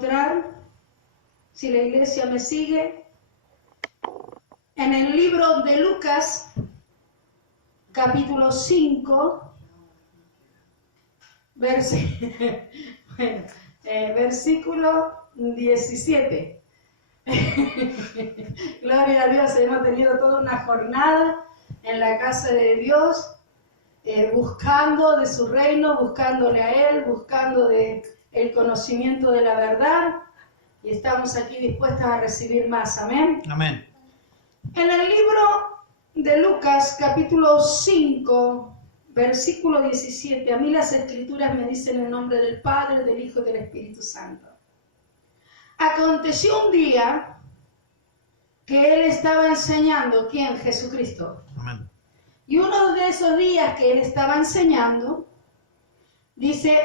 encontrar, si la iglesia me sigue, en el libro de Lucas, capítulo 5, versículo 17. Gloria a Dios, hemos tenido toda una jornada en la casa de Dios, buscando de su reino, buscándole a Él, buscando de el conocimiento de la verdad, y estamos aquí dispuestas a recibir más. Amén. Amén. En el libro de Lucas, capítulo 5, versículo 17, a mí las escrituras me dicen en nombre del Padre, del Hijo y del Espíritu Santo. Aconteció un día que Él estaba enseñando, ¿quién? Jesucristo. Amén. Y uno de esos días que Él estaba enseñando, dice,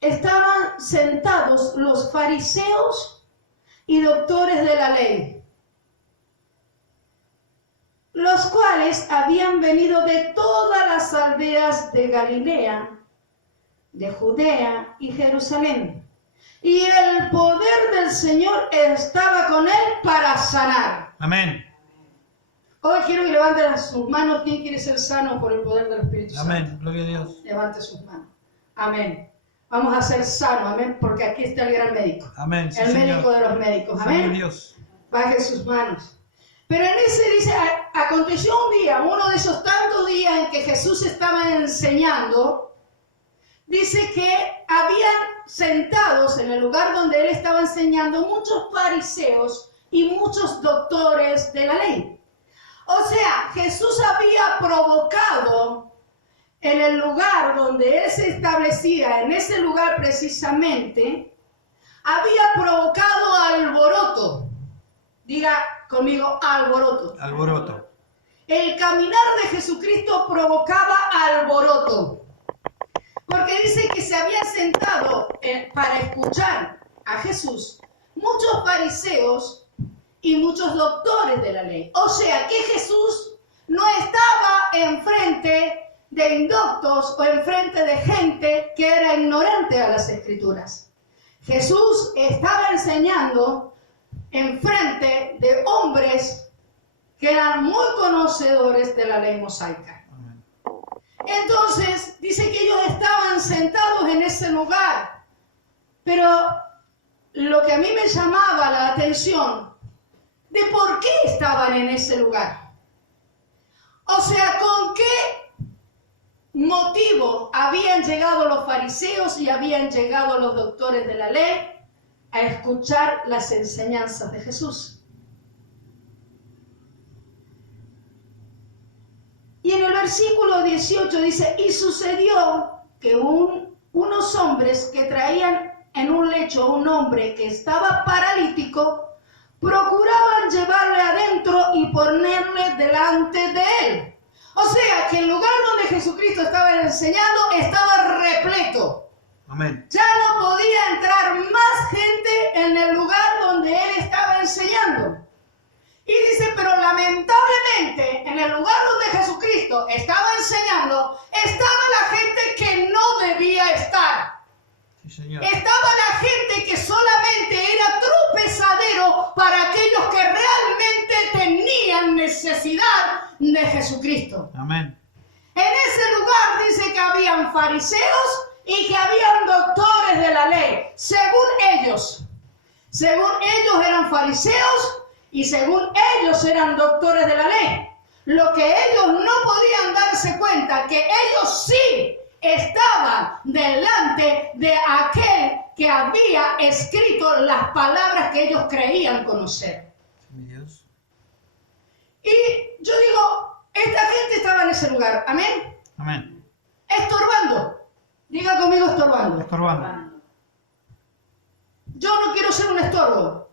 estaban sentados los fariseos y doctores de la ley, los cuales habían venido de todas las aldeas de Galilea, de Judea y Jerusalén. Y el poder del Señor estaba con Él para sanar. Amén. Hoy quiero que levanten sus manos. ¿Quién quiere ser sano por el poder del Espíritu Santo? Amén. Gloria a Dios. Levante sus manos. Amén. Vamos a ser sanos. Amén. Porque aquí está el gran médico. Amén. Sí, el médico Señor. de los médicos. Gloria a Amén. Dios. Baje sus manos. Pero en ese dice, aconteció un día, uno de esos tantos días en que Jesús estaba enseñando, dice que habían sentados en el lugar donde Él estaba enseñando muchos fariseos y muchos doctores de la ley. O sea, Jesús había provocado en el lugar donde Él se establecía, en ese lugar precisamente, había provocado alboroto. Diga conmigo, alboroto. Alboroto. El caminar de Jesucristo provocaba alboroto. Porque dice que se habían sentado para escuchar a Jesús muchos fariseos y muchos doctores de la ley. O sea que Jesús no estaba enfrente de indoctos o enfrente de gente que era ignorante a las Escrituras. Jesús estaba enseñando enfrente de hombres que eran muy conocedores de la ley mosaica. Entonces, dice que ellos estaban sentados en ese lugar, pero lo que a mí me llamaba la atención, de por qué estaban en ese lugar. O sea, ¿con qué motivo habían llegado los fariseos y habían llegado los doctores de la ley a escuchar las enseñanzas de Jesús? Y en el versículo 18 dice, y sucedió que unos hombres que traían en un lecho un hombre que estaba paralítico, procuraban llevarle adentro y ponerle delante de él. O sea, que el lugar donde Jesucristo estaba enseñando estaba repleto. Amén. Ya no podía entrar más gente en el lugar donde Él estaba enseñando. Y dice, pero lamentablemente, en el lugar donde Jesucristo estaba enseñando, estaba la gente que no debía estar. Sí, Señor. Estaba la gente que solamente era tropezadero para aquellos que realmente tenían necesidad de Jesucristo. Amén. En ese lugar dice que habían fariseos y que habían doctores de la ley, según ellos. Según ellos eran fariseos y según ellos eran doctores de la ley. Lo que ellos no podían darse cuenta, que ellos sí estaban delante de aquel que había escrito las palabras que ellos creían conocer. Mi Dios. Y yo digo, esta gente estaba en ese lugar, amén, Amén. estorbando. Diga conmigo, estorbando. Estorbando. Yo no quiero ser un estorbo.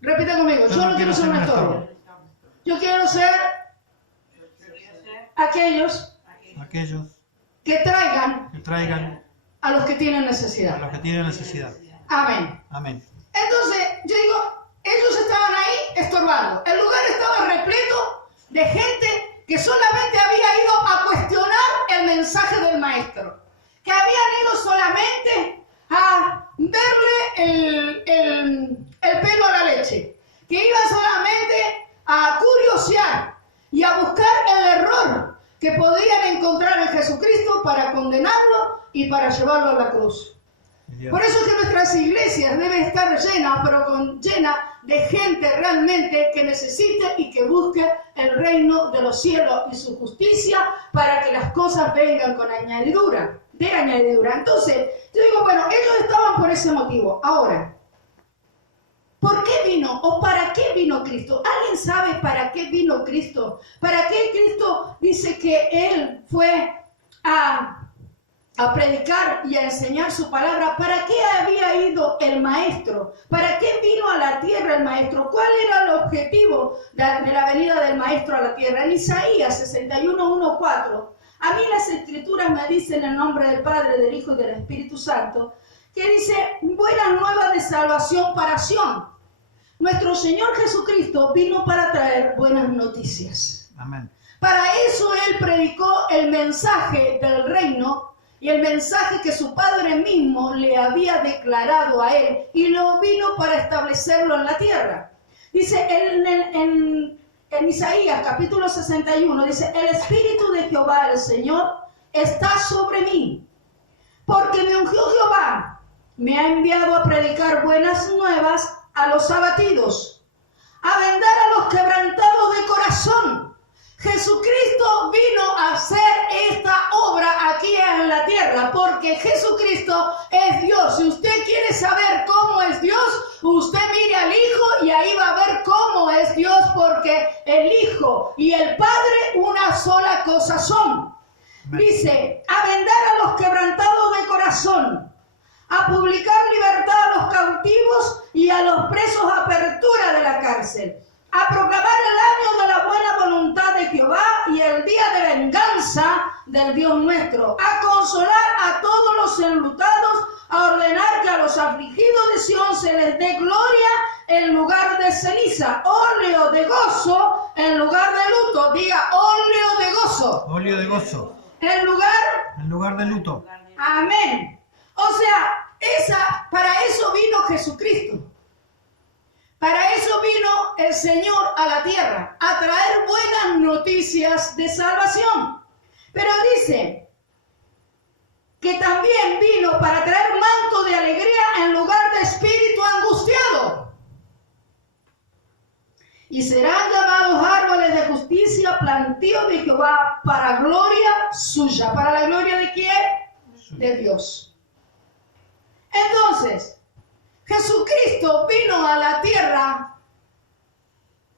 Repita conmigo, yo no quiero ser un estorbo. Yo quiero ser aquellos que traigan a los que tienen a necesidad. los que tienen necesidad. Amén. Amén. Entonces, yo digo, ellos estaban ahí estorbando. El lugar estaba repleto de gente que solamente había ido a cuestionar el mensaje del maestro. Que habían ido solamente a verle y para llevarlo a la cruz. Mi Por Dios. eso es que nuestras iglesias deben estar llenas, pero llenas de gente realmente que necesite y que busque el reino de los cielos y su justicia para que las cosas vengan con añadidura, de añadidura. Entonces, yo digo, bueno, ellos estaban por ese motivo. Ahora, ¿por qué vino o para qué vino Cristo? ¿Alguien sabe para qué vino Cristo? ¿Para qué Cristo dice que Él fue a predicar y a enseñar su palabra? ¿Para qué había ido el maestro? ¿Para qué vino a la tierra el maestro? ¿Cuál era el objetivo de la venida del maestro a la tierra? En Isaías 61:1-4, a mí las escrituras me dicen en el nombre del Padre, del Hijo y del Espíritu Santo, que dice, buenas nuevas de salvación para Sión. Nuestro Señor Jesucristo vino para traer buenas noticias. Amén. Para eso Él predicó el mensaje del reino y el mensaje que su Padre mismo le había declarado a Él y lo vino para establecerlo en la tierra. Dice en Isaías capítulo 61, dice, el Espíritu de Jehová el Señor está sobre mí, porque me ungió Jehová, me ha enviado a predicar buenas nuevas a los abatidos, a vendar a los quebrantados de corazón. Jesucristo vino a hacer esta obra aquí en la tierra, porque Jesucristo es Dios. Si usted quiere saber cómo es Dios, usted mire al Hijo y ahí va a ver cómo es Dios, porque el Hijo y el Padre una sola cosa son. Dice, a vendar a los quebrantados de corazón, a publicar libertad a los cautivos y a los presos apertura de la cárcel, a proclamar el año de la buena voluntad de Jehová y el día de venganza del Dios nuestro, a consolar a todos los enlutados, a ordenar que a los afligidos de Sión se les dé gloria en lugar de ceniza, óleo de gozo en lugar de luto. Diga, óleo de gozo. Óleo de gozo. En lugar de luto. Amén. O sea, para eso vino Jesucristo. Para eso vino el Señor a la tierra, a traer buenas noticias de salvación. Pero dice que también vino para traer manto de alegría en lugar de espíritu angustiado. Y serán llamados árboles de justicia, plantíos de Jehová para gloria suya. ¿Para la gloria de quién? De Dios. Entonces, Jesucristo vino a la tierra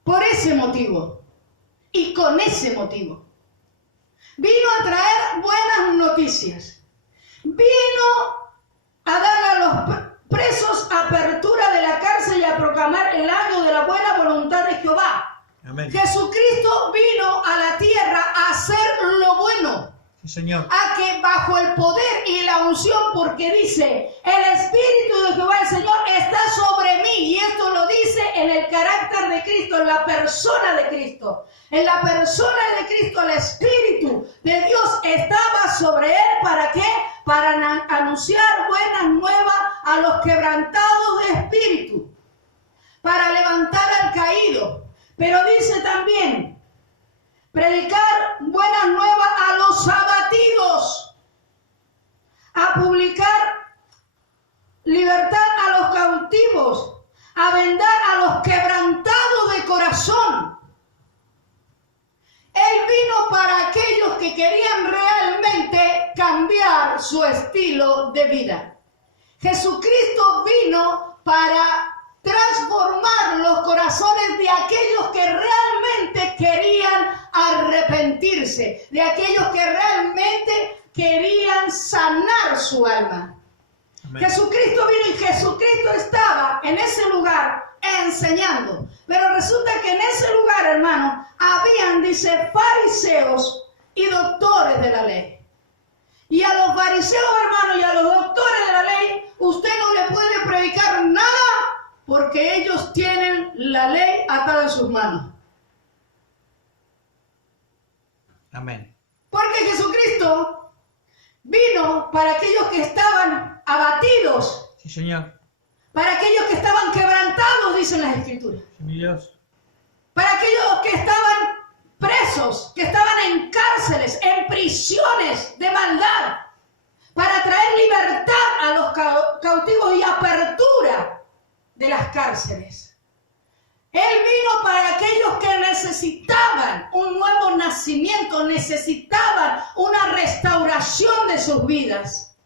por ese motivo y con ese motivo. Vino a traer buenas noticias. Vino a dar a los presos apertura de la cárcel y a proclamar el año de la buena voluntad de Jehová. Amén. Jesucristo vino a la tierra a hacer lo bueno. Sí, Señor. A que bajo el poder y la unción, porque dice, el Espíritu de Jehová el Señor está sobre mí, y esto lo dice en el carácter de Cristo, en la persona de Cristo. En la persona de Cristo, el Espíritu de Dios estaba sobre él, ¿para qué? Para anunciar buenas nuevas a los quebrantados de espíritu, para levantar al caído. Pero dice también, predicar buenas nuevas a los abatidos, a publicar libertad a los cautivos, a vendar a los quebrantados de corazón. Él vino para aquellos que querían realmente cambiar su estilo de vida. Jesucristo vino para transformar los corazones de aquellos que realmente querían arrepentirse, de aquellos que realmente querían sanar su alma. Amén. Jesucristo vino y Jesucristo estaba en ese lugar enseñando. Pero resulta que en ese lugar, hermano, habían, dice, fariseos y doctores de la ley. Y a los fariseos, hermano, y a los doctores de la ley, usted no le puede predicar nada, porque ellos tienen la ley atada en sus manos. Amén. Porque Jesucristo vino para aquellos que estaban abatidos. Sí, Señor. Para aquellos que estaban quebrantados, dicen las Escrituras. Sí, mi Dios. Para aquellos que estaban presos, que estaban en cárceles, en prisiones de maldad. para traer libertad a los cautivos y apertura de las cárceles. Él vino para aquellos que necesitaban un nuevo nacimiento, necesitaban una restauración de sus vidas.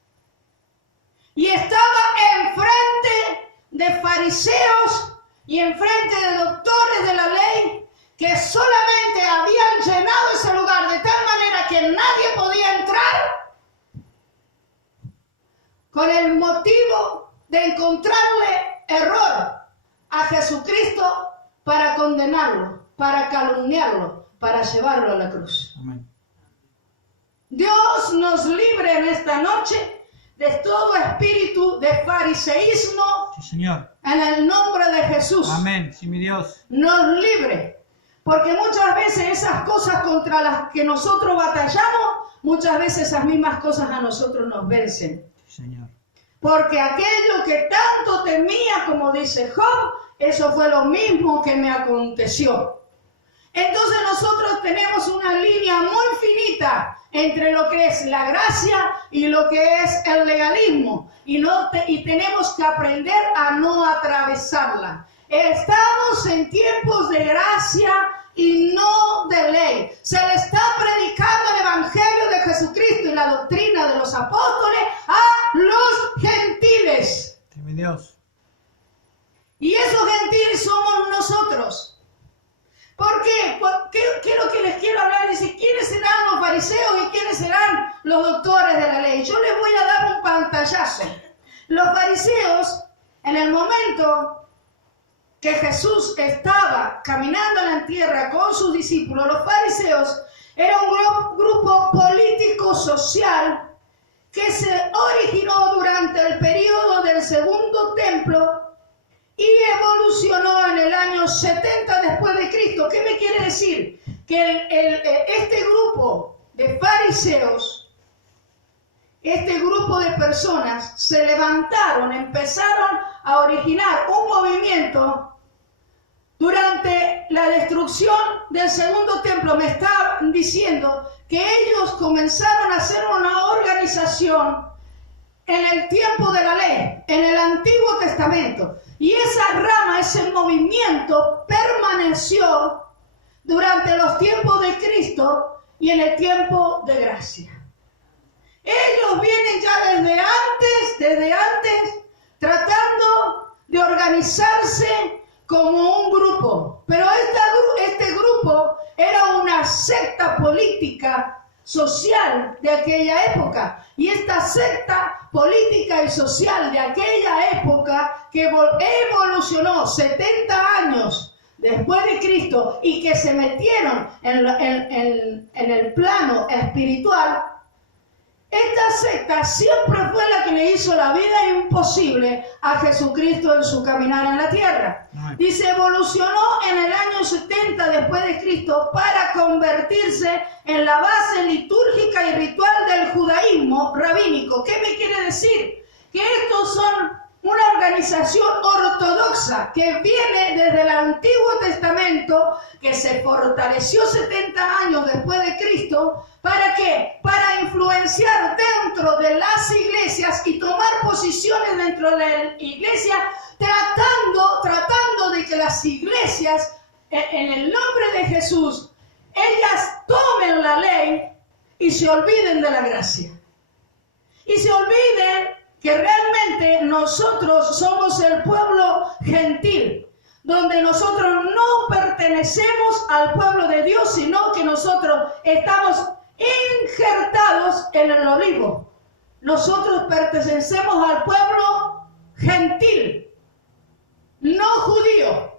Y estaba enfrente de fariseos y enfrente de doctores de la ley que solamente habían llenado ese lugar de tal manera que nadie podía entrar con el motivo de encontrarle error a Jesucristo para condenarlo, para calumniarlo, para llevarlo a la cruz. Amén. Dios nos libre en esta noche de todo espíritu de fariseísmo. Sí, Señor. En el nombre de Jesús. Amén. Sí, mi Dios. Nos libre. Porque muchas veces esas cosas contra las que nosotros batallamos, muchas veces esas mismas cosas a nosotros nos vencen. Sí, Señor. Porque aquello que tanto temía, como dice Job, eso fue lo mismo que me aconteció. Entonces nosotros tenemos una línea muy finita entre lo que es la gracia y lo que es el legalismo. Y tenemos que aprender a no atravesarla. Estamos en tiempos de gracia y no de ley. Se le está predicando el Evangelio de Jesucristo y la doctrina de los apóstoles a los gentiles. Sí, mi Dios. Y esos gentiles somos nosotros. ¿Por qué? ¿Qué es lo que les quiero hablar? Dice, ¿quiénes serán los fariseos y quiénes serán los doctores de la ley? Yo les voy a dar un pantallazo. Los fariseos, en el momento que Jesús estaba caminando en la tierra con sus discípulos, los fariseos eran un grupo político-social que se originó durante el periodo del Segundo Templo y evolucionó en el año 70 después de Cristo. ¿Qué me quiere decir? Que este grupo de fariseos, este grupo de personas se levantaron, empezaron a originar un movimiento durante la destrucción del Segundo Templo. Me estaban diciendo que ellos comenzaron a hacer una organización en el tiempo de la ley, en el Antiguo Testamento. Y esa rama, ese movimiento permaneció durante los tiempos de Cristo y en el tiempo de gracia. Ellos vienen ya desde antes, tratando de organizarse como un grupo. Pero este grupo era una secta política social de aquella época. Y esta secta política y social de aquella época que evolucionó 70 años después de Cristo y que se metieron en el plano espiritual, esta secta siempre fue la que le hizo la vida imposible a Jesucristo en su caminar en la tierra. Y se evolucionó en el año 70 después de Cristo para convertirse en la base litúrgica y ritual del judaísmo rabínico. ¿Qué me quiere decir? Que estos son una organización ortodoxa que viene desde el Antiguo Testamento, que se fortaleció 70 años después de Cristo. ¿Para qué? Para influenciar dentro de las iglesias y tomar posiciones dentro de la iglesia, tratando de que las iglesias, en el nombre de Jesús, ellas tomen la ley y se olviden de la gracia. Y se olviden que realmente nosotros somos el pueblo gentil, donde nosotros no pertenecemos al pueblo de Dios, sino que nosotros estamos injertados en el olivo. Nosotros pertenecemos al pueblo gentil, no judío.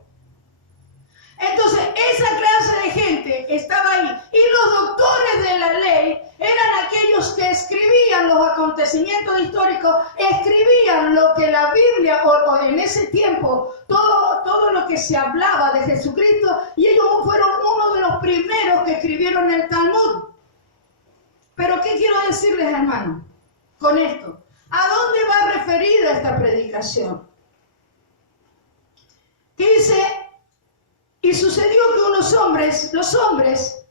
Entonces, esa clase de gente estaba ahí. Y los doctores de la ley eran aquellos que escribían los acontecimientos históricos, escribían lo que la Biblia, o en ese tiempo, todo lo que se hablaba de Jesucristo, y ellos fueron uno de los primeros que escribieron el Talmud. Pero ¿qué quiero decirles, hermano, con esto? ¿A dónde va referida esta predicación? Que dice, y sucedió que los hombres,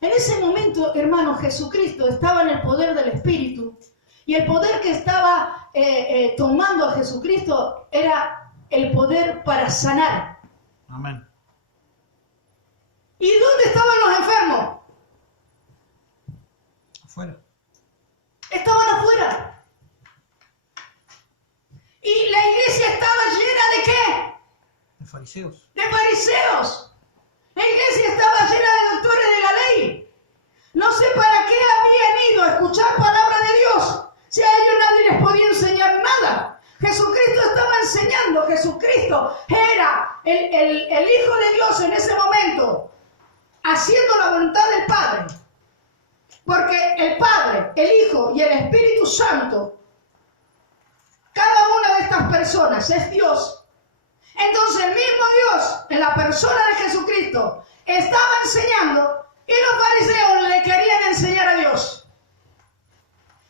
en ese momento, hermano, Jesucristo estaba en el poder del Espíritu, Y el poder que estaba tomando a Jesucristo era el poder para sanar. Amén. ¿Y dónde estaban los enfermos? Afuera. Estaban afuera. Y la iglesia estaba llena ¿de qué? De fariseos. De fariseos. La iglesia estaba llena de doctores de la ley. No sé para qué habían ido a escuchar palabra de Dios, si a ellos nadie les podía enseñar nada. Jesucristo estaba enseñando. Jesucristo era el Hijo de Dios en ese momento, haciendo la voluntad del Padre. Porque el Padre, el Hijo y el Espíritu Santo, cada una de estas personas es Dios. Entonces el mismo Dios, en la persona de Jesucristo, estaba enseñando y los fariseos le querían enseñar a Dios.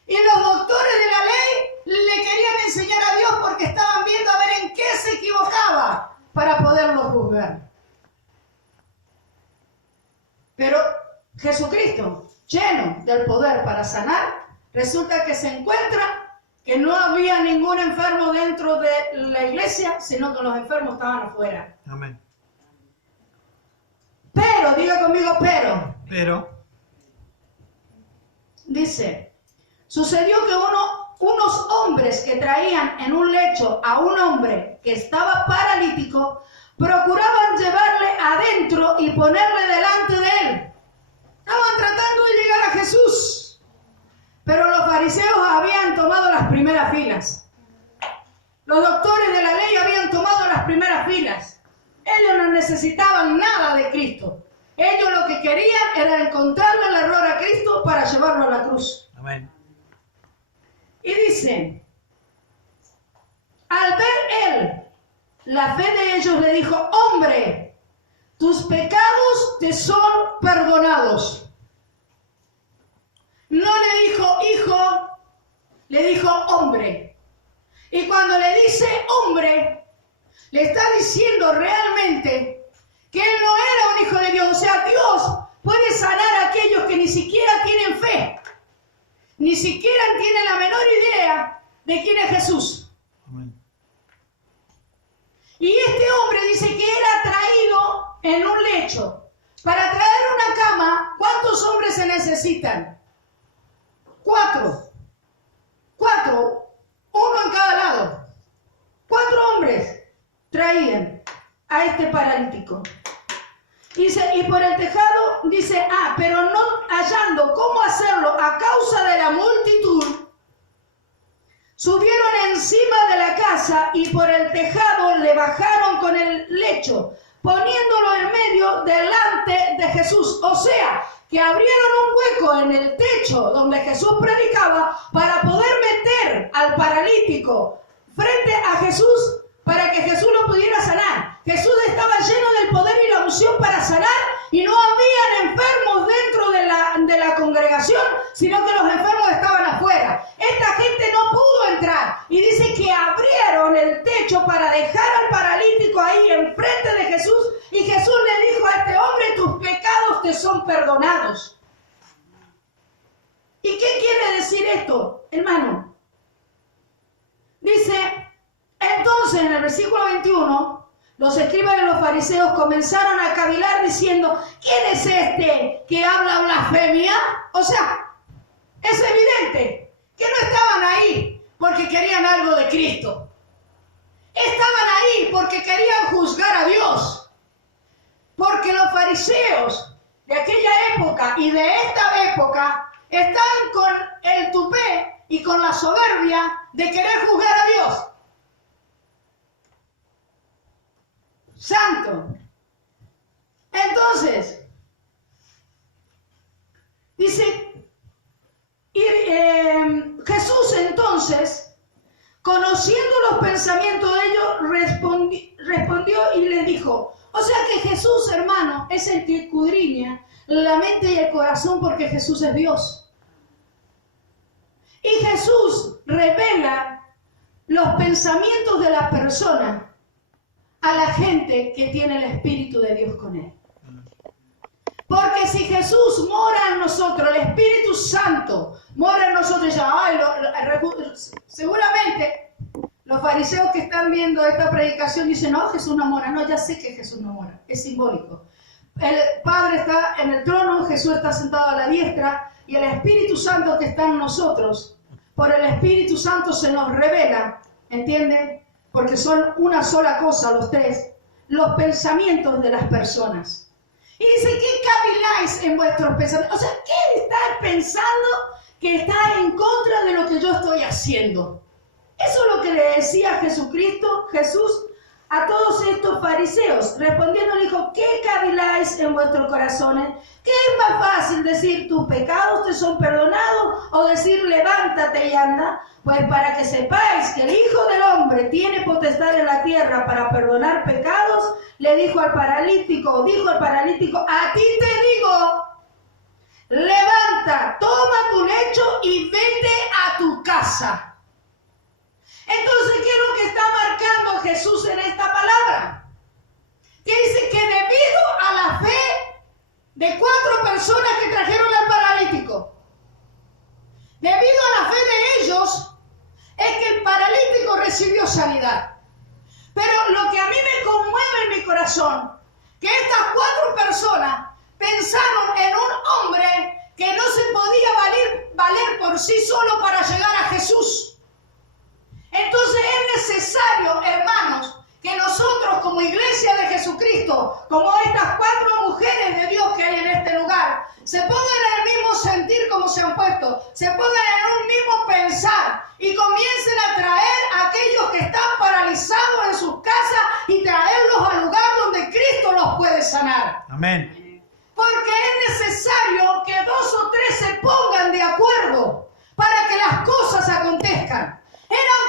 Y los doctores de la ley le querían enseñar a Dios porque estaban viendo a ver en qué se equivocaba para poderlo juzgar. Pero Jesucristo, lleno del poder para sanar, resulta que se encuentra que no había ningún enfermo dentro de la iglesia, sino que los enfermos estaban afuera. Amén. Pero, diga conmigo, Pero, dice, sucedió que unos hombres que traían en un lecho a un hombre que estaba paralítico, procuraban llevarle adentro y ponerle delante de él. Estaban tratando de llegar a Jesús, pero los fariseos habían tomado las primeras filas. Los doctores de la ley habían tomado las primeras filas. Ellos no necesitaban nada de Cristo. Ellos lo que querían era encontrarle el error a Cristo para llevarlo a la cruz. amén. Y dice, al ver él la fe de ellos, le dijo, hombre, tus pecados te son perdonados. No le dijo hijo, le dijo hombre. Y cuando le dice hombre, le está diciendo realmente que él no era un hijo de Dios. O sea, Dios puede sanar a aquellos que ni siquiera tienen fe, ni siquiera tienen la menor idea de quién es Jesús. Amén. Y este hombre dice que era traído en un lecho. Para traer una cama, ¿cuántos hombres se necesitan? 4. 4. Uno en cada lado. 4 hombres traían a este paralítico. Dice, y por el tejado, dice, pero no hallando cómo hacerlo a causa de la multitud, subieron encima de la casa y por el tejado le bajaron con el lecho, poniéndolo en medio delante de Jesús. O sea, que abrieron un hueco en el techo donde Jesús predicaba para poder meter al paralítico frente a Jesús para que Jesús lo pudiera sanar. Jesús estaba lleno del poder y la unción para sanar y no habían enfermos dentro de la congregación, sino que los enfermos estaban afuera. Esta gente no pudo entrar y dice que abrieron el techo para dejar al paralítico ahí enfrente de Jesús y Jesús le dijo a este hombre, tus pecados te son perdonados. ¿Y qué quiere decir esto, hermano? Dice, entonces en el versículo 21, los escribas y los fariseos comenzaron a cavilar diciendo, ¿quién es este que habla blasfemia? O sea, es evidente que no estaban ahí porque querían algo de Cristo. Estaban ahí porque querían juzgar a Dios. Porque los fariseos de aquella época y de esta época están con el tupé y con la soberbia de querer juzgar a Dios. Santo. Entonces, dice, Jesús entonces, conociendo los pensamientos de ellos, respondió y les dijo, o sea que Jesús, hermano, es el que escudriña la mente y el corazón porque Jesús es Dios. Y Jesús revela los pensamientos de la persona a la gente que tiene el Espíritu de Dios con él. Porque que si Jesús mora en nosotros, el Espíritu Santo mora en nosotros, seguramente los fariseos que están viendo esta predicación dicen, no, Jesús no mora. No, ya sé que Jesús no mora, es simbólico. El Padre está en el trono, Jesús está sentado a la diestra, y el Espíritu Santo que está en nosotros, por el Espíritu Santo se nos revela, ¿entienden? Porque son una sola cosa los tres, los pensamientos de las personas. Y dice, ¿qué caviláis en vuestros pensamientos? O sea, ¿qué estáis pensando que está en contra de lo que yo estoy haciendo? Eso es lo que le decía Jesús a todos estos fariseos. Respondiendo le dijo, ¿qué caviláis en vuestros corazones? ¿Qué es más fácil decir, tus pecados te son perdonados, o decir, levántate y anda? Pues para que sepáis que el Hijo del Hombre tiene potestad en la tierra para perdonar pecados, dijo al paralítico, a ti te digo, levanta, toma tu lecho y vete a tu casa. Entonces, ¿qué es lo que está marcando Jesús en esta palabra? Que dice que debido a la fe de 4 personas que trajeron al paralítico, debido a la fe de ellos, es que el paralítico recibió sanidad. Pero lo que a mí me conmueve en mi corazón, que estas 4 personas pensaron en un hombre que no se podía valer por sí solo para llegar a Jesús. Entonces es necesario, hermanos, que nosotros como iglesia de Jesucristo, como estas 4 mujeres de Dios que hay en este lugar, se pongan en el mismo sentir como se han puesto, se pongan en un mismo pensar y comiencen a traer a aquellos que están paralizados en sus casas y traerlos al lugar donde Cristo los puede sanar. Amén. Porque es necesario que 2 o 3 se pongan de acuerdo para que las cosas acontezcan. Eran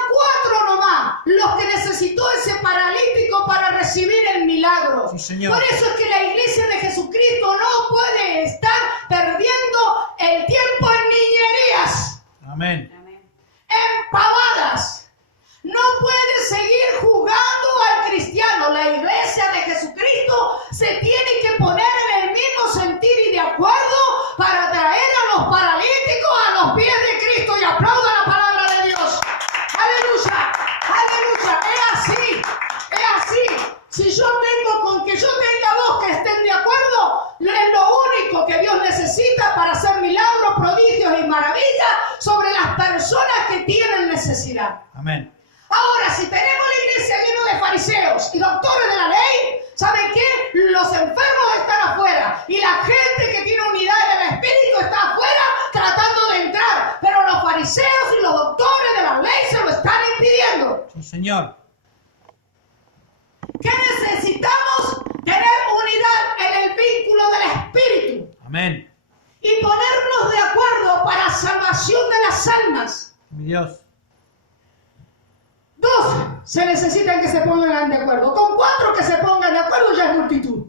4 nomás los que necesitó ese paralítico para recibir el milagro. Sí, Señor. Por eso es que la iglesia de Jesucristo no puede estar perdiendo el tiempo en niñerías, Amén. en pavadas. No puede seguir jugando al cristiano. La iglesia de Jesucristo se tiene que poner en el mismo sentir y de acuerdo para traer a los paralíticos a los pies de Cristo. Y aplauda la palabra de Dios. Aleluya, aleluya, es así. Si yo tengo, con que yo tenga 2 que estén de acuerdo, es lo único que Dios necesita para hacer milagros, prodigios y maravillas sobre las personas que tienen necesidad. Amén. Ahora, si tenemos la iglesia llena de fariseos y doctores de la ley, ¿saben qué? Los enfermos están afuera y la gente que tiene unidad en el Espíritu está afuera tratando de entrar, pero los fariseos y los doctores de la ley se lo están impidiendo. Sí, Señor. ¿Qué necesitamos? Tener unidad en el vínculo del Espíritu. Amén. Y ponernos de acuerdo para salvación de las almas. Mi Dios. 2 se necesitan que se pongan de acuerdo. Con 4 que se pongan de acuerdo ya es multitud.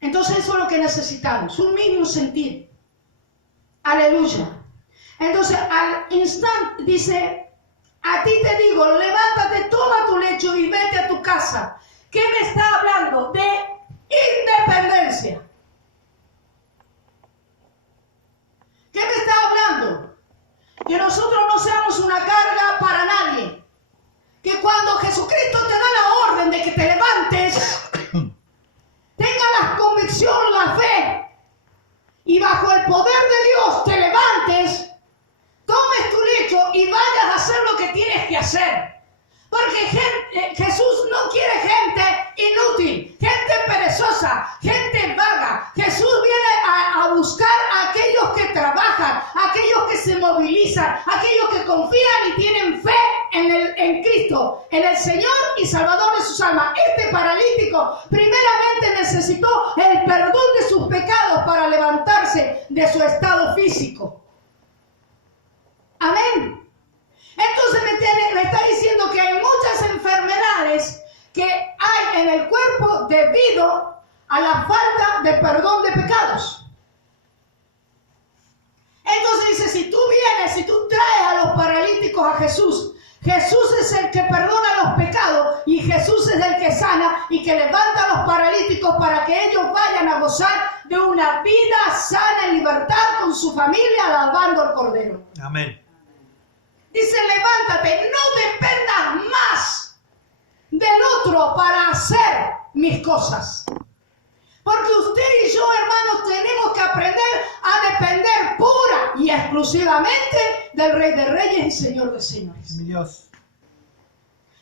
Entonces eso es lo que necesitamos, un mismo sentir. Aleluya. Entonces al instante dice, a ti te digo, levántate, toma tu lecho y vete a tu casa. ¿Qué me está hablando? De independencia. ¿Qué me está hablando? Que nosotros no seamos una carga para nadie. Que cuando Jesucristo te da la orden de que te levantes, tenga la convicción, la fe, y bajo el poder de Dios te levantes, tomes tu lecho y vayas a hacer lo que tienes que hacer. Porque Jesús no quiere gente inútil, gente perezosa, gente vaga. Jesús viene a buscar a aquellos que trabajan, a aquellos que se movilizan, a aquellos que confían y tienen fe en Cristo, en el Señor y Salvador de sus almas. Este paralítico primeramente necesitó el perdón de sus pecados para levantarse de su estado físico. Amén. Entonces me está diciendo que hay muchas enfermedades que hay en el cuerpo debido a la falta de perdón de pecados. Entonces dice, si tú vienes, si tú traes a los paralíticos a Jesús, Jesús es el que perdona los pecados y Jesús es el que sana sana y que levanta a los paralíticos para que ellos vayan a gozar de una vida sana en libertad con su familia, alabando al Cordero. Amén. Dice, levántate, no dependas más del otro para hacer mis cosas. Porque usted y yo, hermanos, tenemos que aprender a depender pura y exclusivamente del Rey de Reyes y Señor de Señores. Mi Dios.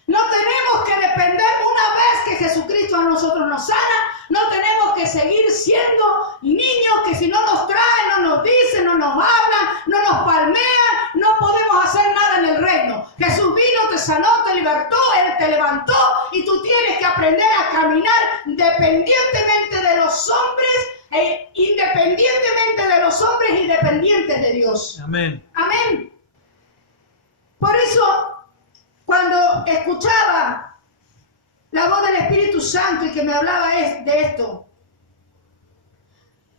No tenemos que depender, una vez que Jesucristo a nosotros nos sana, no tenemos que seguir siendo niños que si no nos traen, no nos dicen, no nos hablan, no nos palmean, no podemos hacer nada en el reino. Jesús vino, te sanó, te libertó, Él te levantó y tú tienes que aprender a caminar independientemente de los hombres, independientemente de los hombres y dependientes de Dios. Amén. Amén. Por eso, cuando escuchaba la voz del Espíritu Santo y que me hablaba de esto,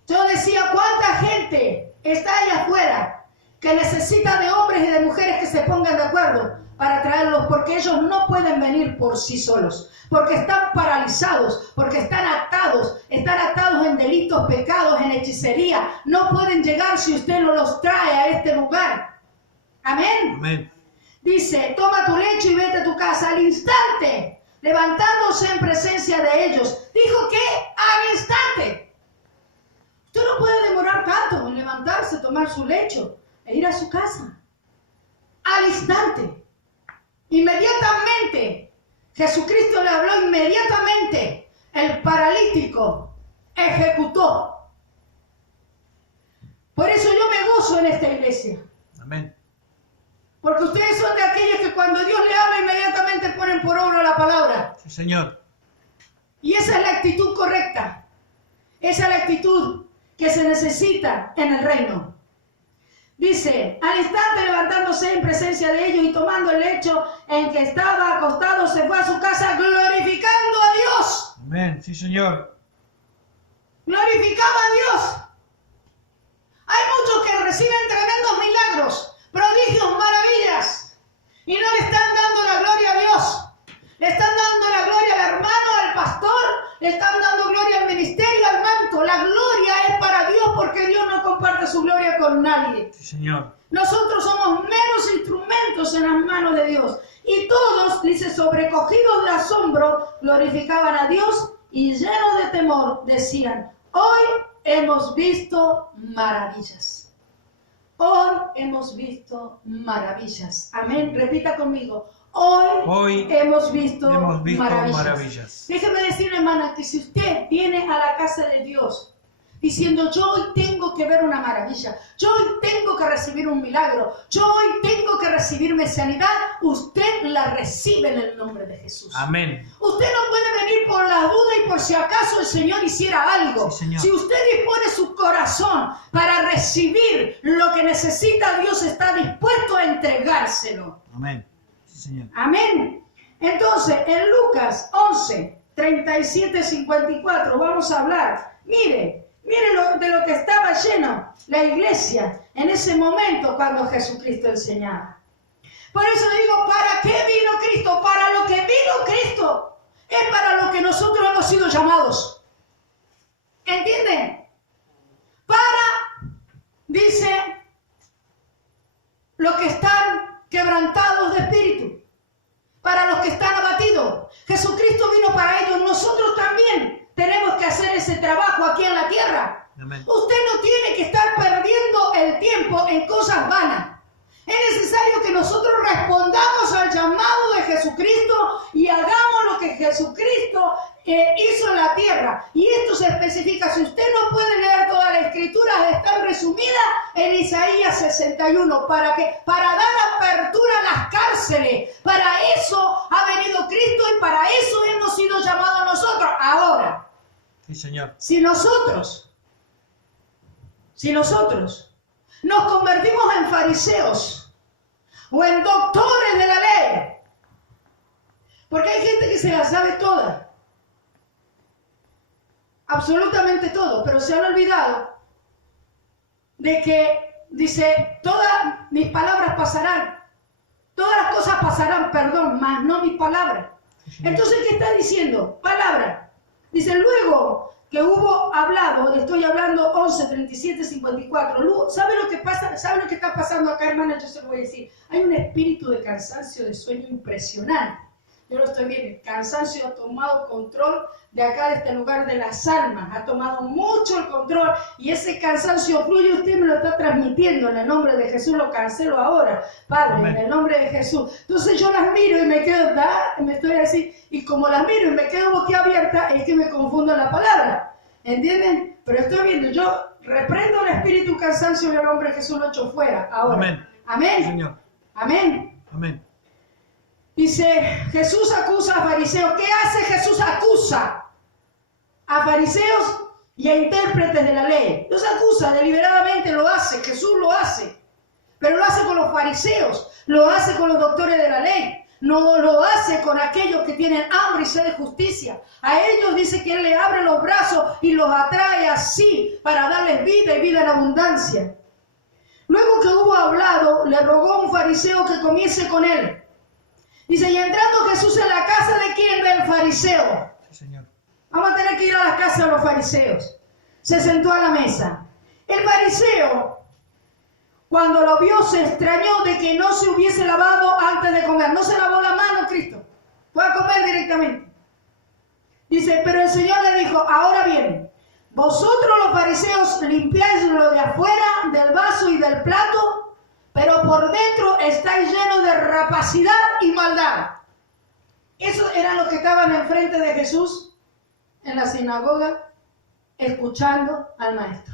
yo decía, ¿cuánta gente está allá afuera que necesita de hombres y de mujeres que se pongan de acuerdo para traerlos? Porque ellos no pueden venir por sí solos, porque están paralizados, porque están atados en delitos, pecados, en hechicería. No pueden llegar si usted no los trae a este lugar. Amén. Amén. Dice, toma tu lecho y vete a tu casa. Al instante, levantándose en presencia de ellos, dijo que al instante. Usted no puede demorar tanto en levantarse, tomar su lecho e ir a su casa. Al instante. Inmediatamente. Jesucristo le habló inmediatamente. El paralítico ejecutó. Por eso yo me gozo en esta iglesia. Amén. Porque ustedes son de aquellos que cuando Dios le habla inmediatamente ponen por obra la palabra. Sí, Señor. Y esa es la actitud correcta. Esa es la actitud que se necesita en el reino. Dice, al instante levantándose en presencia de ellos y tomando el lecho en que estaba acostado, se fue a su casa glorificando a Dios. Amén. Sí, Señor. Glorificaba a Dios. Hay muchos que reciben tremendos milagros, prodigios, maravillas, y no le están dando la gloria a Dios. Le están dando la gloria al hermano, al pastor, le están dando gloria al ministerio, al manto. La gloria es para Dios porque Dios no comparte su gloria con nadie. Sí, Señor. Nosotros somos meros instrumentos en las manos de Dios. Y todos, dice, sobrecogidos de asombro, glorificaban a Dios y llenos de temor decían, hoy hemos visto maravillas. Hoy hemos visto maravillas. Amén. Repita conmigo. Hoy hemos visto maravillas. Déjeme decirle, hermana, que si usted viene a la casa de Dios diciendo, yo hoy tengo que ver una maravilla, yo hoy tengo que recibir un milagro, yo hoy tengo que recibirme sanidad, usted la recibe en el nombre de Jesús. Amén. Usted no puede venir por la duda y por si acaso el Señor hiciera algo. Sí, Señor. Si usted dispone su corazón para recibir lo que necesita, Dios está dispuesto a entregárselo. Amén. Sí, Señor. Amén. Entonces, en Lucas 11, 37, 54, vamos a hablar. Mire de lo que estaba lleno la iglesia en ese momento cuando Jesucristo enseñaba. Por eso digo, ¿para qué vino Cristo? Para lo que vino Cristo es para lo que nosotros hemos sido llamados. ¿Entienden? Dice, los que están quebrantados de espíritu, para los que están abatidos. Jesucristo vino para ellos. Nosotros también tenemos que hacer ese trabajo aquí en la tierra. Amén. Usted no tiene que estar perdiendo el tiempo en cosas vanas. Es necesario que nosotros respondamos al llamado de Jesucristo y hagamos lo que Jesucristo hizo en la tierra. Y esto se especifica, si usted no puede leer toda la escritura, está resumida en Isaías 61, para dar apertura a las cárceles. Para eso ha venido Cristo y para eso hemos sido llamados nosotros. Ahora, Sí, Señor. si nosotros nos convertimos en fariseos o en doctores de la ley, porque hay gente que se la sabe toda, absolutamente todo, pero se han olvidado de que dice, todas mis palabras pasarán, todas las cosas pasarán, perdón, mas no mis palabras. Entonces, ¿qué está diciendo? Palabra. Dice, luego que hubo hablado, estoy hablando 11, 37, 54. Luego, ¿sabe lo que pasa? ¿Sabe lo que está pasando acá, hermana? Yo se lo voy a decir. Hay un espíritu de cansancio, de sueño impresionante. Yo lo estoy viendo. El cansancio ha tomado control de acá, de este lugar de las almas. Ha tomado mucho el control y ese cansancio fluye. Usted me lo está transmitiendo. En el nombre de Jesús lo cancelo ahora, Padre, Amén. en el nombre de Jesús. Entonces yo las miro y me quedo, me estoy así. Y como las miro y me quedo boquiabierta, es que me confundo en la palabra. ¿Entienden? Pero estoy viendo, yo reprendo el espíritu cansancio y el nombre de Jesús lo echo fuera. Ahora. Amén. Amén. Sí, Señor. Amén. Amén. Dice, Jesús acusa a fariseos. ¿Qué hace Jesús? Acusa a fariseos y a intérpretes de la ley. Los acusa deliberadamente, lo hace, Jesús lo hace. Pero lo hace con los fariseos, lo hace con los doctores de la ley. No lo hace con aquellos que tienen hambre y sed de justicia. A ellos dice que Él le abre los brazos y los atrae así para darles vida y vida en abundancia. Luego que hubo hablado, le rogó a un fariseo que comiese con él. Dice, y entrando Jesús en la casa de quién, del fariseo. Sí, Señor. Vamos a tener que ir a las casas de los fariseos. Se sentó a la mesa. El fariseo, cuando lo vio, se extrañó de que no se hubiese lavado antes de comer. No se lavó la mano, Cristo. Fue a comer directamente. Dice, pero el Señor le dijo, ahora bien, vosotros los fariseos limpiáis lo de afuera, del vaso y del plato, pero por dentro estáis llenos de rapacidad y maldad. Esos eran los que estaban enfrente de Jesús en la sinagoga, escuchando al maestro.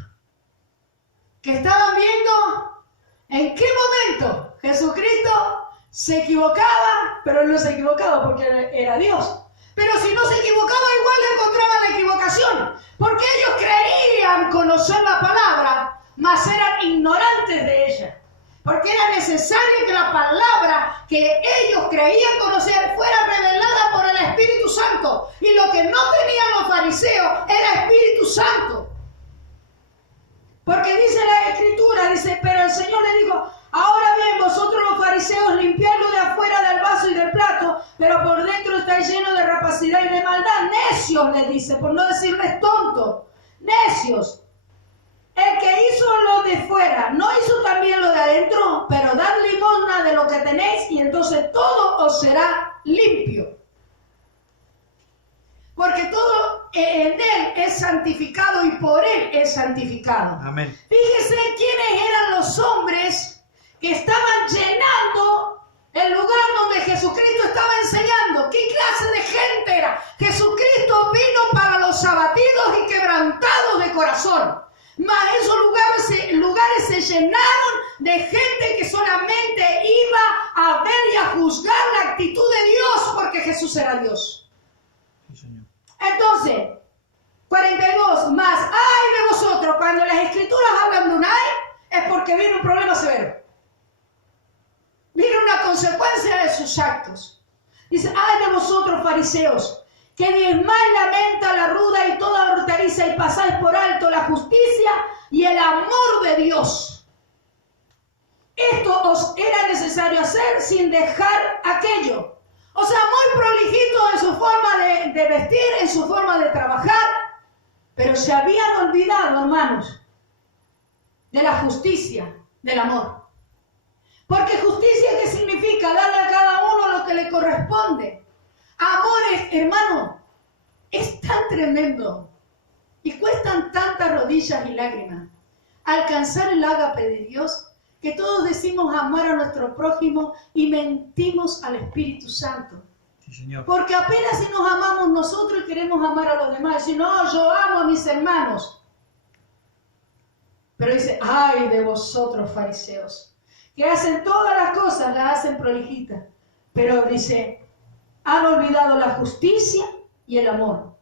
Que estaban viendo en qué momento Jesucristo se equivocaba, pero él no se equivocaba porque era Dios. Pero si no se equivocaba, igual le encontraban la equivocación, porque ellos creían conocer la palabra, mas eran ignorantes de ella. Porque era necesario que la palabra que ellos creían conocer fuera revelada por el Espíritu Santo. Y lo que no tenían los fariseos era Espíritu Santo. Porque dice la Escritura, dice, pero el Señor le dijo, ahora bien, vosotros los fariseos limpiáis lo de afuera del vaso y del plato, pero por dentro estáis llenos de rapacidad y de maldad. Necios, les dice, por no decirles tontos. Necios. El que hizo lo de fuera, ¿no hizo también lo de adentro? Pero dad limosna de lo que tenéis y entonces todo os será limpio. Porque todo en Él es santificado y por Él es santificado. Amén. Fíjese quiénes eran los hombres que estaban llenando el lugar donde Jesucristo estaba enseñando. ¿Qué clase de gente era? Jesucristo vino para los abatidos y quebrantados de corazón. Mas esos lugares se llenaron de gente que solamente iba a ver y a juzgar la actitud de Dios porque Jesús era Dios. Sí, Señor. Entonces, 42, más ay de vosotros, cuando las escrituras hablan de un ay, es porque viene un problema severo. Viene una consecuencia de sus actos. Dice, ay de vosotros fariseos, que diezmáis la menta, la ruda y toda hortaliza y pasáis por alto la justicia y el amor de Dios. Esto os era necesario hacer sin dejar aquello. O sea, muy prolijito en su forma de vestir, en su forma de trabajar, pero se habían olvidado, hermanos, de la justicia, del amor. Porque justicia, ¿qué significa? Darle a cada uno lo que le corresponde. Amor, hermano, es tan tremendo y cuestan tantas rodillas y lágrimas alcanzar el ágape de Dios que todos decimos amar a nuestro prójimo y mentimos al Espíritu Santo. Sí, Señor. Porque apenas si nos amamos nosotros y queremos amar a los demás, si no, yo amo a mis hermanos. Pero dice, ay de vosotros fariseos, que hacen todas las cosas, las hacen prolijitas, pero dice, han olvidado la justicia y el amor.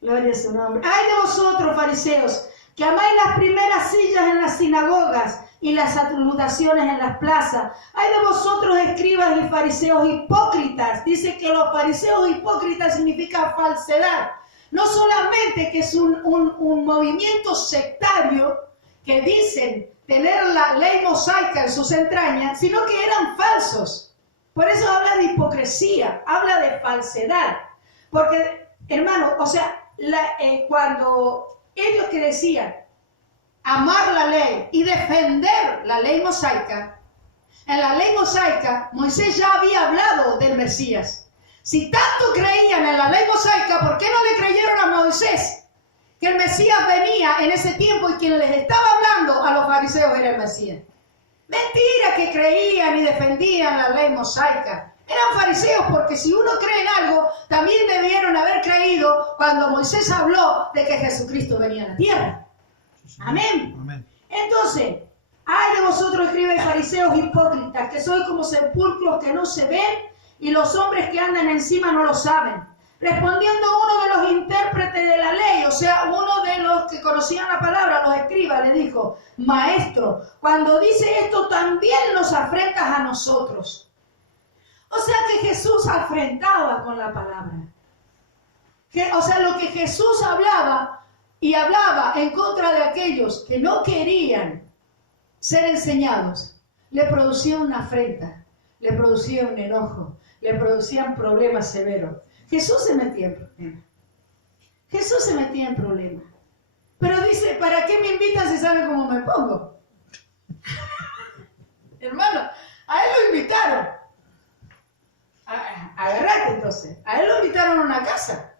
Gloria a su nombre. ¡Ay de vosotros, fariseos, que amáis las primeras sillas en las sinagogas y las salutaciones en las plazas! ¡Ay de vosotros, escribas y fariseos hipócritas! Dice que los fariseos hipócritas significa falsedad. No solamente que es un movimiento sectario que dicen tener la ley mosaica en sus entrañas, sino que eran falsos. Por eso habla habla de hipocresía, habla de falsedad. Porque, hermano, o sea, cuando ellos que decían amar la ley y defender la ley mosaica, en la ley mosaica Moisés ya había hablado del Mesías. Si tanto creían en la ley mosaica, ¿por qué no le creyeron a Moisés? Que el Mesías venía en ese tiempo y quien les estaba hablando a los fariseos era el Mesías. Mentira que creían y defendían la ley mosaica. Eran fariseos porque si uno cree en algo, también debieron haber creído cuando Moisés habló de que Jesucristo venía a la tierra. Amén. Amén. Entonces, ay de vosotros, escribas fariseos hipócritas, que sois como sepulcros que no se ven y los hombres que andan encima no lo saben. Respondiendo uno de los intérpretes de la ley, o sea, uno de los que conocían la palabra, los escribas, le dijo: Maestro, cuando dice esto también nos afrentas a nosotros. O sea que Jesús afrentaba con la palabra. O sea, lo que Jesús hablaba y hablaba en contra de aquellos que no querían ser enseñados, le producía una afrenta, le producía un enojo, le producían problemas severos. Jesús se metía en problemas. Jesús se metía en problemas. Pero dice, ¿para qué me invitan si saben cómo me pongo? Hermano, a él lo invitaron. Agarrate entonces. A él lo invitaron a una casa.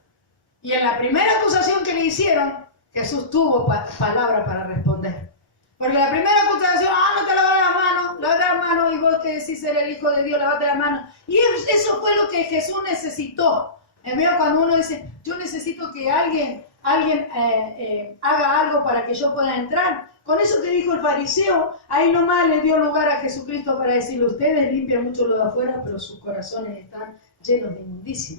Y en la primera acusación que le hicieron, Jesús tuvo palabra para responder. Porque la primera acusación, no te lavas las manos, y vos que decís ser el Hijo de Dios, lavate las manos. Y eso fue lo que Jesús necesitó. Cuando uno dice, yo necesito que alguien haga algo para que yo pueda entrar. Con eso que dijo el fariseo, ahí nomás le dio lugar a Jesucristo para decirle, ustedes limpian mucho lo de afuera, pero sus corazones están llenos de inmundicia.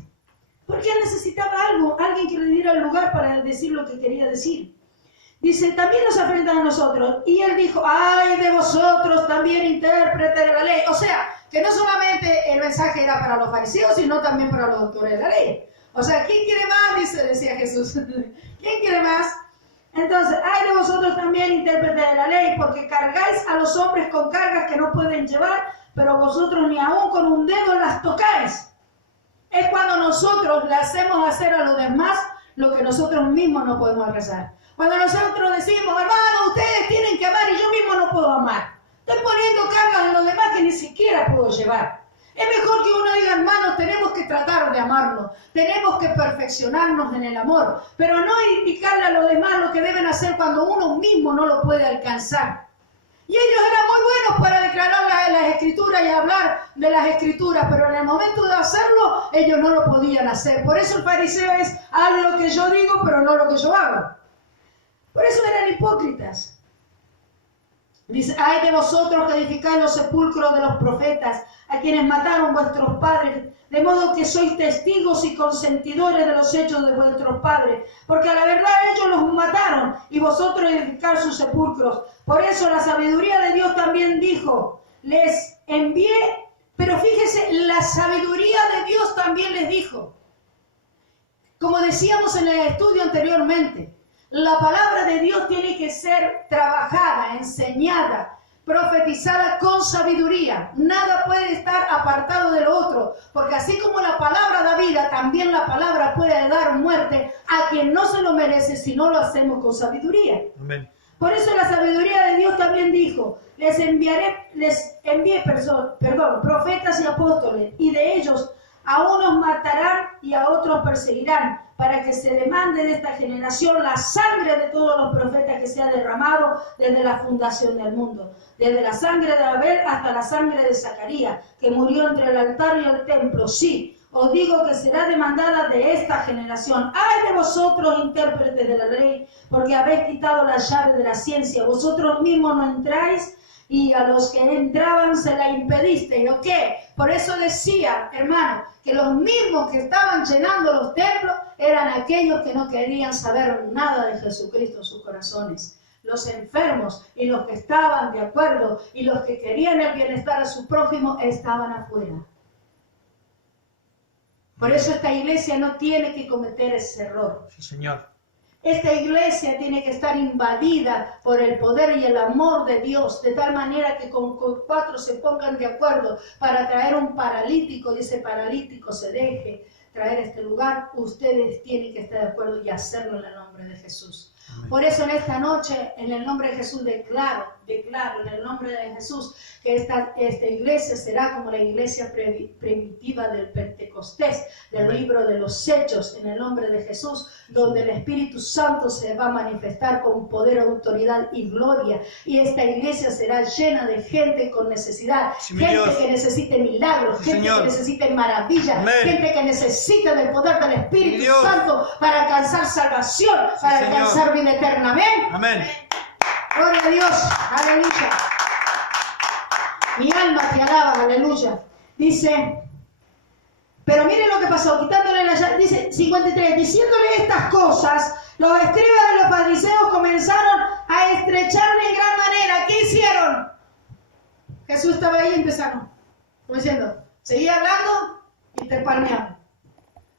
Porque él necesitaba algo, alguien que le diera el lugar para decir lo que quería decir. Dice, también nos afrentan a nosotros. Y él dijo, ay de vosotros también intérpretes de la ley. O sea, que no solamente el mensaje era para los fariseos, sino también para los doctores de la ley. O sea, ¿quién quiere más? Decía Jesús. ¿Quién quiere más? Entonces, ay de vosotros también intérpretes de la ley, porque cargáis a los hombres con cargas que no pueden llevar, pero vosotros ni aún con un dedo las tocáis. Es cuando nosotros le hacemos hacer a los demás lo que nosotros mismos no podemos rezar. Cuando nosotros decimos, hermano, ustedes tienen que amar y yo mismo no puedo amar. Estoy poniendo cargas en los demás que ni siquiera puedo llevar. Es mejor que uno diga, hermanos, tenemos que tratar de amarnos. Tenemos que perfeccionarnos en el amor. Pero no indicarle a los demás lo que deben hacer cuando uno mismo no lo puede alcanzar. Y ellos eran muy buenos para declarar las escrituras y hablar de las escrituras, pero en el momento de hacerlo, ellos no lo podían hacer. Por eso el fariseo es, haz lo que yo digo, pero no lo que yo hago. Por eso eran hipócritas. Dice, ay de vosotros que edificáis los sepulcros de los profetas, a quienes mataron vuestros padres, de modo que sois testigos y consentidores de los hechos de vuestros padres, porque a la verdad ellos los mataron y vosotros edificáis sus sepulcros. Por eso la sabiduría de Dios también dijo, les envié, pero fíjese, la sabiduría de Dios también les dijo. Como decíamos en el estudio anteriormente, la palabra de Dios tiene que ser trabajada, enseñada, profetizada con sabiduría. Nada puede estar apartado de lo otro, porque así como la palabra da vida, también la palabra puede dar muerte a quien no se lo merece si no lo hacemos con sabiduría. Amén. Por eso la sabiduría de Dios también dijo, les envié profetas y apóstoles, y de ellos a unos matarán y a otros perseguirán, para que se demande de esta generación la sangre de todos los profetas que se ha derramado desde la fundación del mundo, desde la sangre de Abel hasta la sangre de Zacarías, que murió entre el altar y el templo. Sí, os digo que será demandada de esta generación. ¡Ay de vosotros, intérpretes de la ley, porque habéis quitado la llave de la ciencia! Vosotros mismos no entráis, y a los que entraban se la impedisteis. ¿O qué? Por eso decía, hermano, que los mismos que estaban llenando los templos eran aquellos que no querían saber nada de Jesucristo en sus corazones. Los enfermos y los que estaban de acuerdo y los que querían el bienestar a su prójimo estaban afuera. Por eso esta iglesia no tiene que cometer ese error. Sí, Señor. Esta iglesia tiene que estar invadida por el poder y el amor de Dios, de tal manera que con 4 se pongan de acuerdo para traer un paralítico y ese paralítico se deje traer a este lugar. Ustedes tienen que estar de acuerdo y hacerlo en el nombre de Jesús. Amén. Por eso en esta noche, en el nombre de Jesús, declaro en el nombre de Jesús que esta iglesia será como la iglesia primitiva del Pentecostés, del Amén. libro de los Hechos, en el nombre de Jesús, donde el Espíritu Santo se va a manifestar con poder, autoridad y gloria. Y esta iglesia será llena de gente con necesidad, Sí, mi gente Dios. que necesite milagros, Sí, gente Señor. que necesite maravillas, Amén. gente que necesita del poder del Mi Espíritu Dios. Santo para alcanzar salvación, para Señor. alcanzar vida eterna. Amén. Amén. Gloria a Dios. Aleluya. Mi alma te alaba. Aleluya. Dice, pero miren lo que pasó, quitándole la llave. Dice 53, diciéndole estas cosas, los escribas de los fariseos comenzaron a estrecharle en gran manera. ¿Qué hicieron? Jesús estaba ahí y empezaron, como diciendo, seguía hablando y te palmeaba.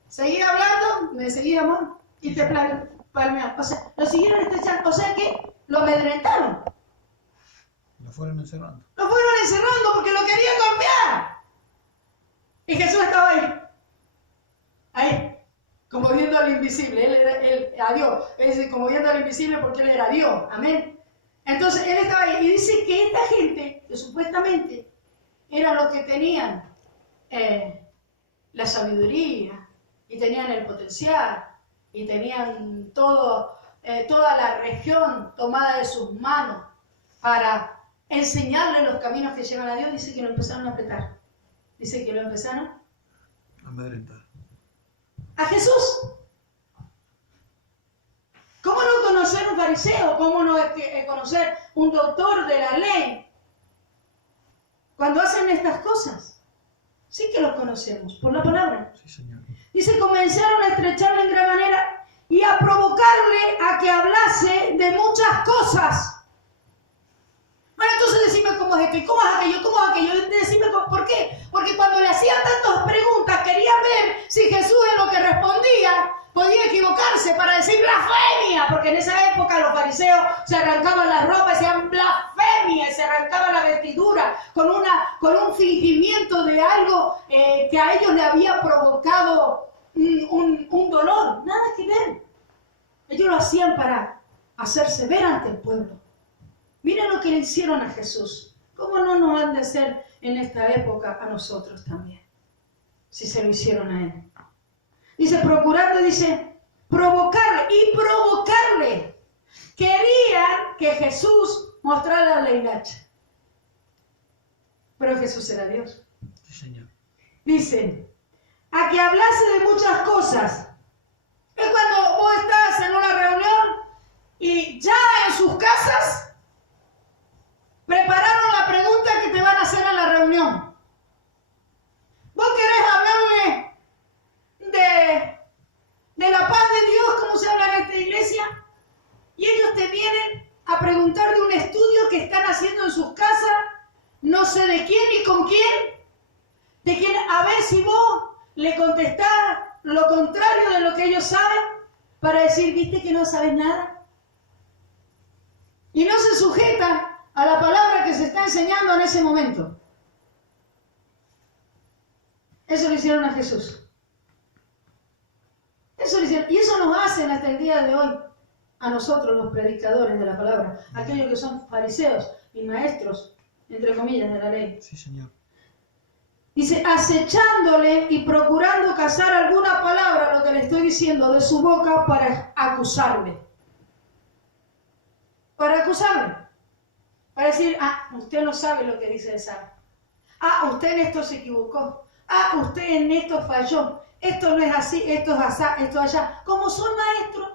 Seguía hablando, me seguíamos y te palmeaba. O sea, lo siguieron estrechando, o sea que lo amedrentaron. Lo fueron encerrando. Lo fueron encerrando porque lo querían golpear. Y Jesús estaba ahí, como viendo al invisible. Él a Dios. Él dice, como viendo al invisible porque él era Dios. Amén. Entonces él estaba ahí y dice que esta gente, que supuestamente eran los que tenían la sabiduría y tenían el potencial y tenían toda la región tomada de sus manos para enseñarle los caminos que llevan a Dios, dice que lo empezaron a apretar. Dice que lo empezaron Amedrentar. a Jesús. ¿Cómo no conocer un fariseo? ¿Cómo no conocer un doctor de la ley? Cuando hacen estas cosas, sí que los conocemos, por la palabra. Sí, Señor. Dice, comenzaron a estrecharle en gran manera y a provocarle a que hablase de muchas cosas. Bueno, entonces decime cómo es esto, y cómo es aquello, decime por qué. Porque cuando le hacían tantas preguntas, querían ver si Jesús en lo que respondía podía equivocarse para decir blasfemia, porque en esa época los fariseos se arrancaban las ropas y decían blasfemia, y se arrancaban la vestidura con un fingimiento de algo que a ellos le había provocado un dolor. Nada que ver. Ellos lo hacían para hacerse ver ante el pueblo. Miren lo que le hicieron a Jesús. ¿Cómo no nos han de hacer en esta época a nosotros también? Si se lo hicieron a él. Dice, procurando, dice, provocarle. Querían que Jesús mostrara la hilacha. Pero Jesús era Dios. Sí, Señor. Dice, a que hablase de muchas cosas. Es cuando vos estás en una reunión y ya en sus casas prepararon la pregunta que te van a hacer en la reunión. Vos querés hablarle de la paz de Dios, como se habla en esta iglesia, y ellos te vienen a preguntar de un estudio que están haciendo en sus casas, no sé de quién ni con quién, a ver si vos le contestás lo contrario de lo que ellos saben, para decir, viste que no sabes nada. Y no se sujetan a la palabra que se está enseñando en ese momento. Eso lo hicieron a Jesús. Eso lo hicieron. Y eso nos hacen hasta el día de hoy a nosotros los predicadores de la palabra, aquellos que son fariseos y maestros, entre comillas, de la ley. Sí, Señor. Dice, acechándole y procurando cazar alguna palabra, lo que le estoy diciendo, de su boca para acusarle. Para acusarle. Para decir, usted no sabe lo que dice esa. Usted en esto se equivocó. Usted en esto falló. Esto no es así, esto es asá, esto allá. Como son maestros,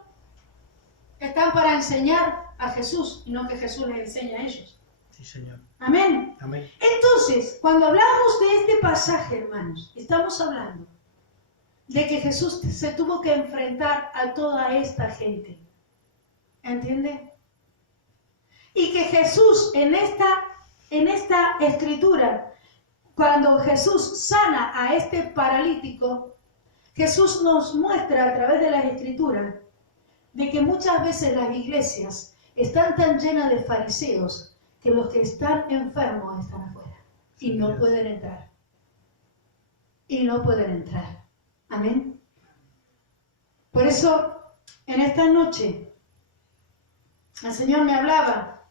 están para enseñar a Jesús y no que Jesús les enseñe a ellos. Sí, Señor. Amén. Amén. Entonces, cuando hablamos de este pasaje, hermanos, estamos hablando de que Jesús se tuvo que enfrentar a toda esta gente. ¿Entiende? Y que Jesús en esta escritura, cuando Jesús sana a este paralítico, Jesús nos muestra a través de las escrituras de que muchas veces las iglesias están tan llenas de fariseos que los que están enfermos están afuera y no pueden entrar. Y no pueden entrar. Amén. Por eso, en esta noche, el Señor me hablaba,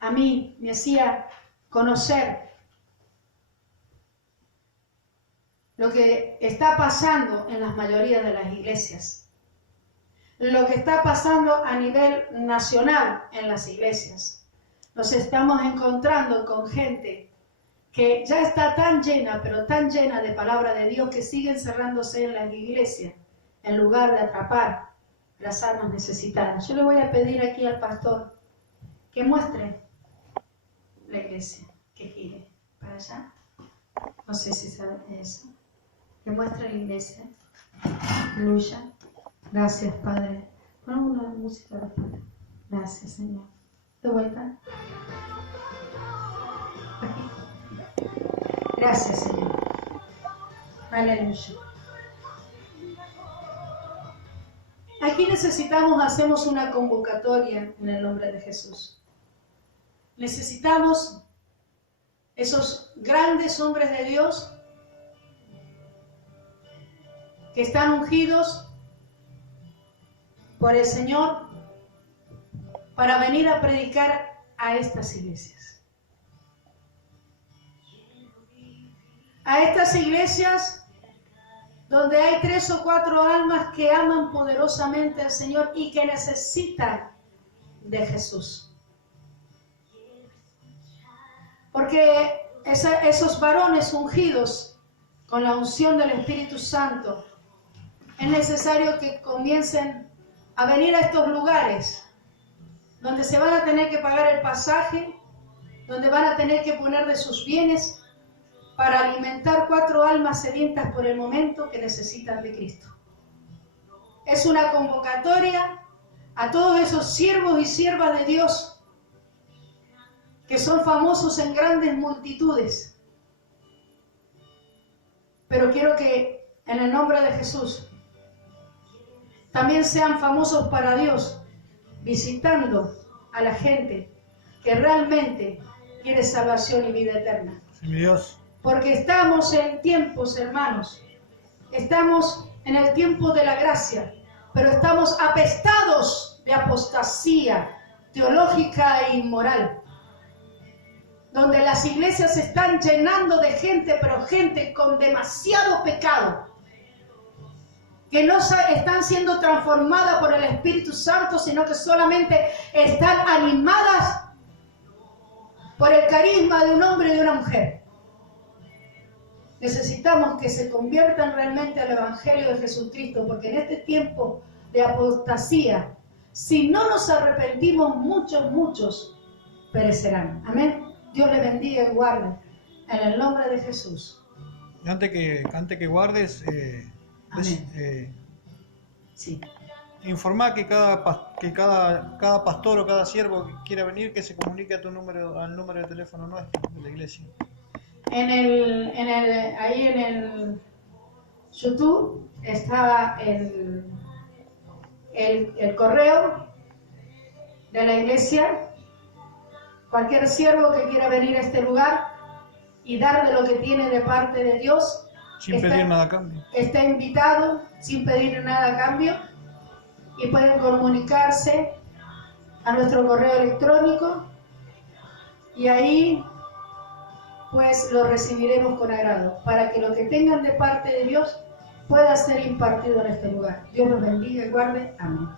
a mí me hacía conocer lo que está pasando en la mayoría de las iglesias, lo que está pasando a nivel nacional en las iglesias. Nos estamos encontrando con gente que ya está tan llena, pero tan llena de palabra de Dios, que siguen cerrándose en las iglesias en lugar de atrapar las almas necesitadas. Yo le voy a pedir aquí al pastor que muestre la iglesia, que gire para allá. No sé si sabe eso. Que muestre la iglesia. Aleluya. Gracias, Padre. Pon una música de Padre. Gracias, Señor. De vuelta. Aquí. Gracias, Señor. Aleluya. Aquí hacemos una convocatoria en el nombre de Jesús. Necesitamos esos grandes hombres de Dios que están ungidos por el Señor para venir a predicar a estas iglesias. A estas iglesias donde hay 3 o 4 almas que aman poderosamente al Señor y que necesitan de Jesús. Porque esos varones ungidos con la unción del Espíritu Santo, es necesario que comiencen a venir a estos lugares donde se van a tener que pagar el pasaje, donde van a tener que poner de sus bienes para alimentar 4 almas sedientas por el momento que necesitan de Cristo. Es una convocatoria a todos esos siervos y siervas de Dios que son famosos en grandes multitudes. Pero quiero que en el nombre de Jesús también sean famosos para Dios, visitando a la gente que realmente quiere salvación y vida eterna. Sí, mi Dios. Porque estamos en tiempos, hermanos, estamos en el tiempo de la gracia, pero estamos apestados de apostasía teológica e inmoral, donde las iglesias se están llenando de gente, pero gente con demasiado pecado, que no están siendo transformadas por el Espíritu Santo, sino que solamente están animadas por el carisma de un hombre y de una mujer. Necesitamos que se conviertan realmente al Evangelio de Jesucristo, porque en este tiempo de apostasía, si no nos arrepentimos, muchos perecerán. Amén. Dios le bendiga y guarde en el nombre de Jesús. Antes que guardes, sí. Informa que cada pastor o cada siervo que quiera venir, que se comunique a al número de teléfono nuestro de la iglesia. Ahí en el YouTube estaba el correo de la iglesia. Cualquier siervo que quiera venir a este lugar y dar de lo que tiene de parte de Dios, sin pedir nada a cambio, está invitado sin pedir nada a cambio, y pueden comunicarse a nuestro correo electrónico y ahí pues lo recibiremos con agrado, para que lo que tengan de parte de Dios pueda ser impartido en este lugar. Dios los bendiga y guarde. Amén.